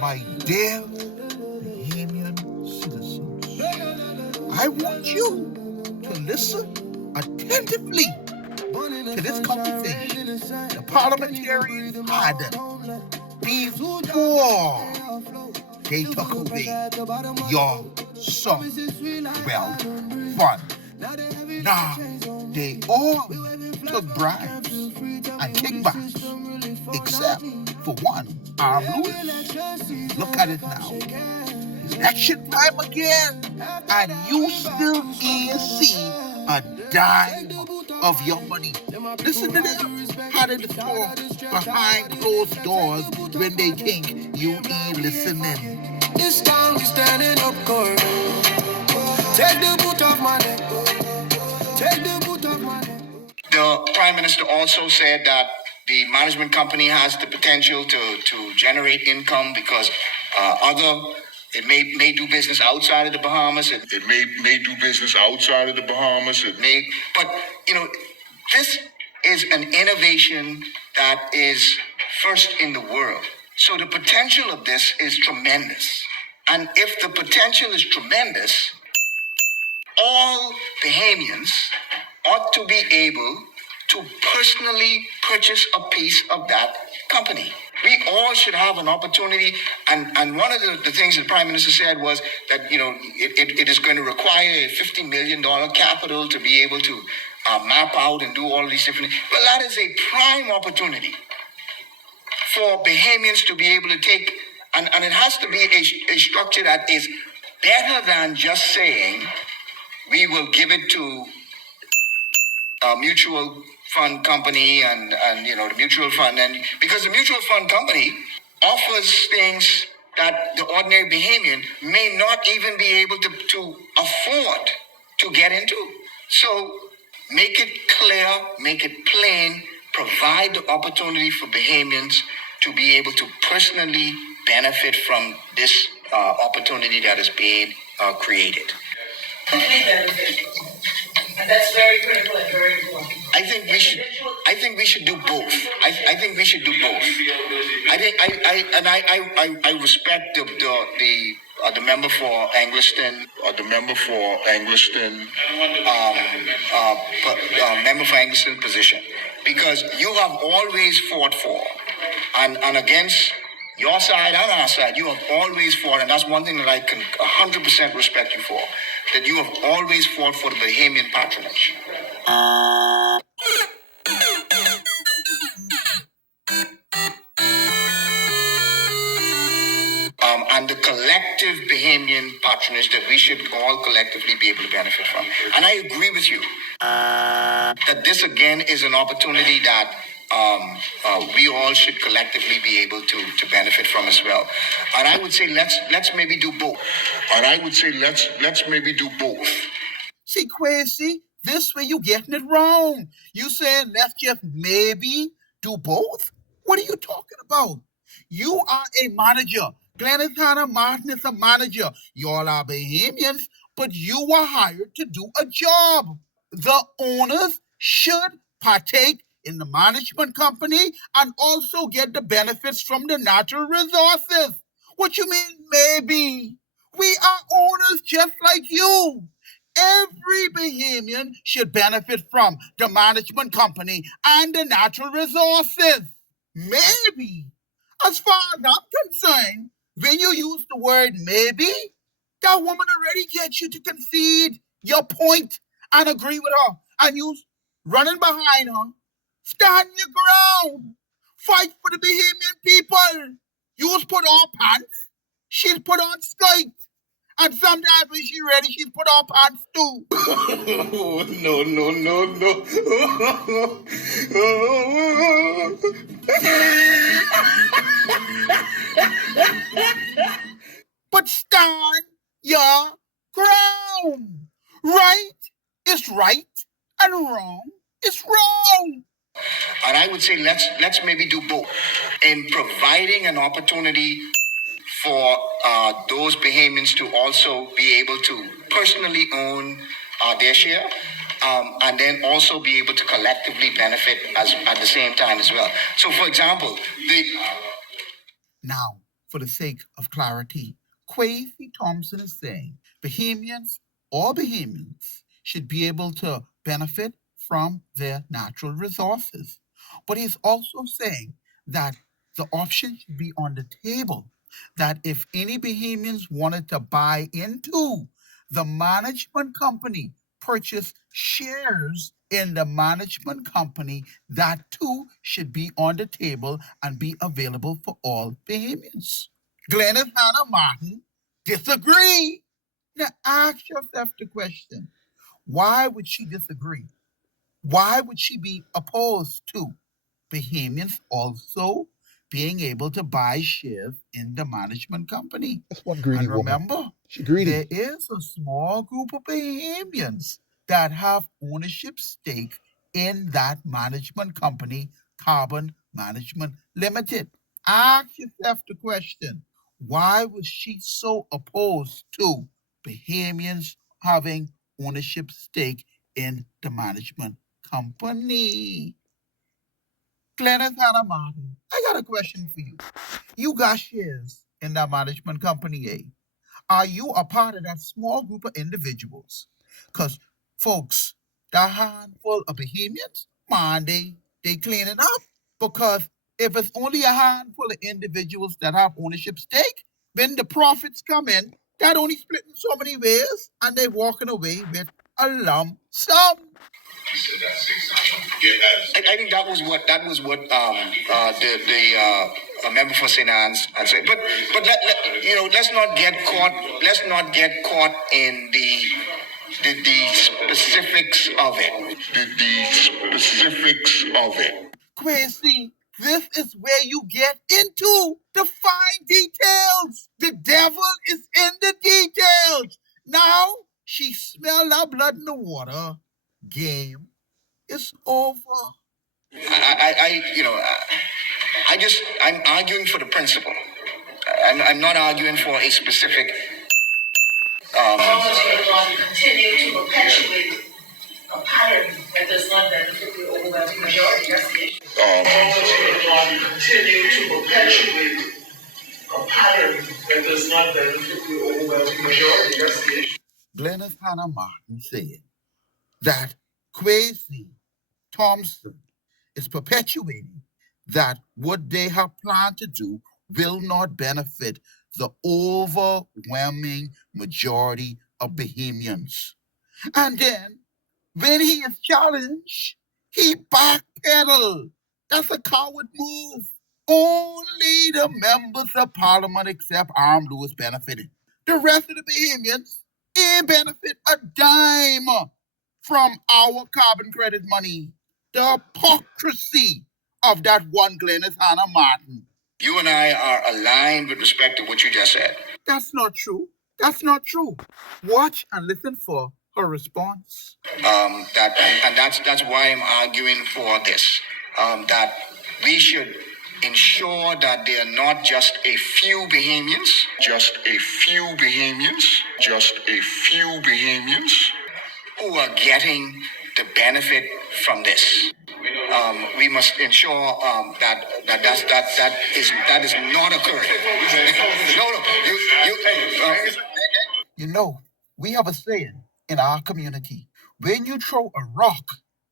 my dear Bahamian citizens, I want you to listen attentively to this conversation the parliamentarians had before they took away your fund. Now, they all took bribes and kickbacks, except for one, Lewis. Look at it now. Election time again, and you still ain't see a dime of your money. Listen to them, how they talk behind closed doors when they think you ain't listening. This time we standing up, court. Take the boot off my neck. Take the boot off my neck. The Prime Minister also said that the management company has the potential to generate income because it may do business outside of the Bahamas. It may do business outside of the Bahamas. But this is an innovation that is first in the world. So the potential of this is tremendous. And if the potential is tremendous, all Bahamians ought to be able to personally purchase a piece of that company. We all should have an opportunity. And one of the things the Prime Minister said was that, it is going to require a $50 million capital to be able to map out and do all these different things. But that is a prime opportunity for Bahamians to be able to take, and it has to be a structure that is better than just saying we will give it to a mutual fund company and the mutual fund, and because the mutual fund company offers things that the ordinary Bahamian may not even be able to afford to get into. So make it clear, make it plain, provide the opportunity for Bahamians to be able to personally benefit from this opportunity that is being created. And that's very critical and very important. I think we should do both. I think we should do both. I respect the member for Angliston, member for Angliston position, because you have always fought for and against your side and our side. You have always fought, and that's one thing that I can 100% respect you for. That you have always fought for the Bahamian patronage. And the collective Bahamian patronage that we should all collectively be able to benefit from. And I agree with you that this again is an opportunity that we all should collectively be able to benefit from as well. And I would say let's maybe do both. See, Kwasi, this way you getting it wrong. You saying let's just maybe do both? What are you talking about? You are a manager. Hanna Martin is a manager. You all are Bahamians, but you were hired to do a job. The owners should partake in the management company and also get the benefits from the natural resources. What you mean, maybe? We are owners just like you. Every Bahamian should benefit from the management company and the natural resources. Maybe. As far as I'm concerned, when you use the word maybe, that woman already gets you to concede your point and agree with her. And you running behind her, stand your ground, fight for the Bahamian people. You put on pants, she's put on skirts. And sometimes when she's ready, she's put on pants too. But stand your ground. Right is right and wrong is wrong. And I would say let's maybe do both in providing an opportunity for those Bahamians to also be able to personally own their share, and then also be able to collectively benefit at the same time as well. So, for example, Now, for the sake of clarity, Kwasi Thompson is saying Bahamians, all Bahamians, should be able to benefit from their natural resources. But he's also saying that the option should be on the table that if any Bahamians wanted to buy into the management company, purchase shares in the management company, that too should be on the table and be available for all Bahamians. Glennis Hanna Martin disagree. Now ask yourself the question, why would she disagree? Why would she be opposed to Bahamians also being able to buy shares in the management company? That's one greedy And woman. remember, She greedy. there is a small group of Bahamians that have ownership stake in that management company, Carbon Management Limited. Ask yourself the question, why was she so opposed to Bahamians having ownership stake in the management company? Glennis Hanna Martin, I got a question for you. You got shares in that management company, eh? Are you a part of that small group of individuals? Because, folks, that handful of Bahamians, man, they clean it up. Because if it's only a handful of individuals that have ownership stake, when the profits come in, that only split in so many ways, and they're walking away with a lump sum. I think that was what the member for St. Anne's had said. But let's not get caught. Let's not get caught in the specifics of it. The specifics of it. Kwasi, this is where you get into the fine details. The devil is in the details. Now she smelled our blood in the water. Game is over. I'm arguing for the principle. I'm not arguing for a specific. Thomas will not continue to perpetuate a pattern that does not benefit the overwhelming majority. That's the issue. Thomas will not continue to perpetuate a pattern that does not benefit the overwhelming majority. That's the issue. Glennis Hanna Martin said that Kwasi Thompson is perpetuating that what they have planned to do will not benefit the overwhelming majority of Bahamians. And then, when he is challenged, he backpedals. That's a coward move. Only the members of parliament except Arm Lewis benefited. The rest of the Bahamians ain't benefit a dime from our carbon credit money. The hypocrisy of that one Glennis Hanna Martin. You and I are aligned with respect to what you just said. That's not true. That's not true. Watch and listen for her response. That's why I'm arguing for this. That we should ensure that they are not just a few Bahamians. Just a few Bahamians. Just a few Bahamians who are getting the benefit from this. We must ensure that is not occurring. You know, we have a saying in our community. When you throw a rock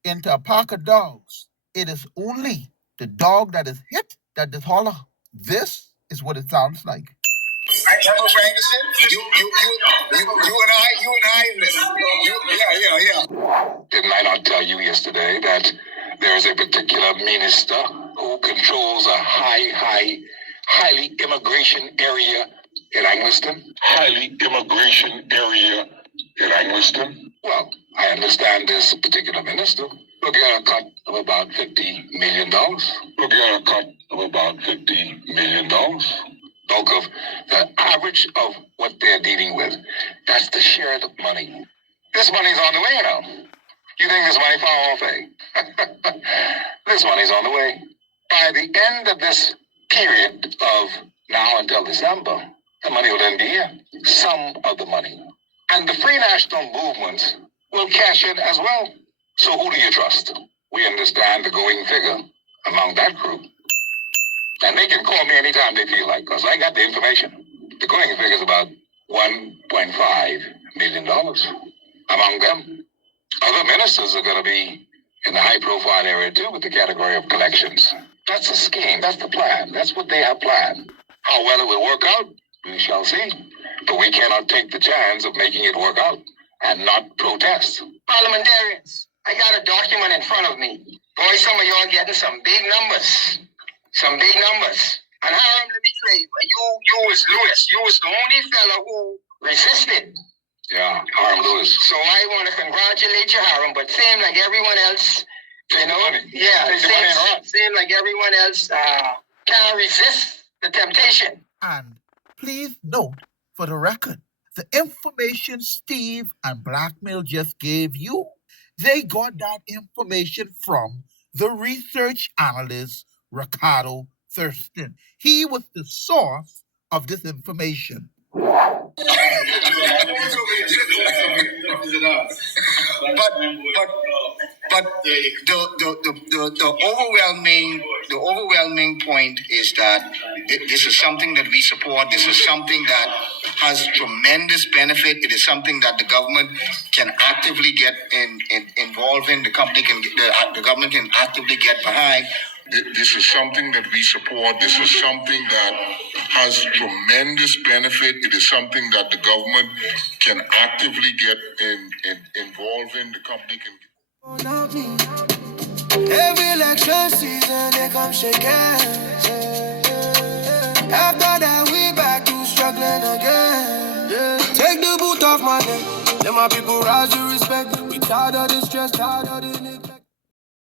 into a pack of dogs, it is only the dog that is hit that is holler. This is what it sounds like. General Ferguson, you and I in this. Didn't I not tell you yesterday that there is a particular minister who controls a highly immigration area in Angleton? Highly immigration area in Angleton? Well, I understand this particular minister will get a cut of about $50 million. Will get a cut of about $50 million. Bulk of the average of what they're dealing with. That's the share of the money. This money's on the way now. You think this money far off, eh? This money's on the way. By the end of this period of now until December, the money will then be here. Some of the money. And the free national movements will cash in as well. So who do you trust? We understand the going figure among that group. And they can call me anytime they feel like, because I got the information. The going figure is about $1.5 million. Among them, other ministers are going to be in the high-profile area, too, with the category of collections. That's the scheme. That's the plan. That's what they have planned. How well it will work out, we shall see. But we cannot take the chance of making it work out and not protest. Parliamentarians, I got a document in front of me. Boy, some of y'all getting some big numbers. Some big numbers. And Hiram, let me tell you, you was Lewis. You was the only fella who resisted. Yeah, Hiram Lewis. So I want to congratulate you, Hiram, but same like everyone else, you know? Yeah, same like everyone else can't resist the temptation. And please note, for the record, the information Steve and Blackmail just gave you, they got that information from the research analyst Ricardo Thurston. He was the source of this information. But the overwhelming point is that this is something that we support. This is something that has tremendous benefit. It is something that the government can actively get involved in. The government can actively get behind. This is something that we support. This is something that has tremendous benefit. It is something that the government can actively get involved in. The company can. Every election season, they come shaking. After that, we back to struggling again. Take the boot off my neck. Let my people rise to respect. We tired of the stress, tired of the neglect.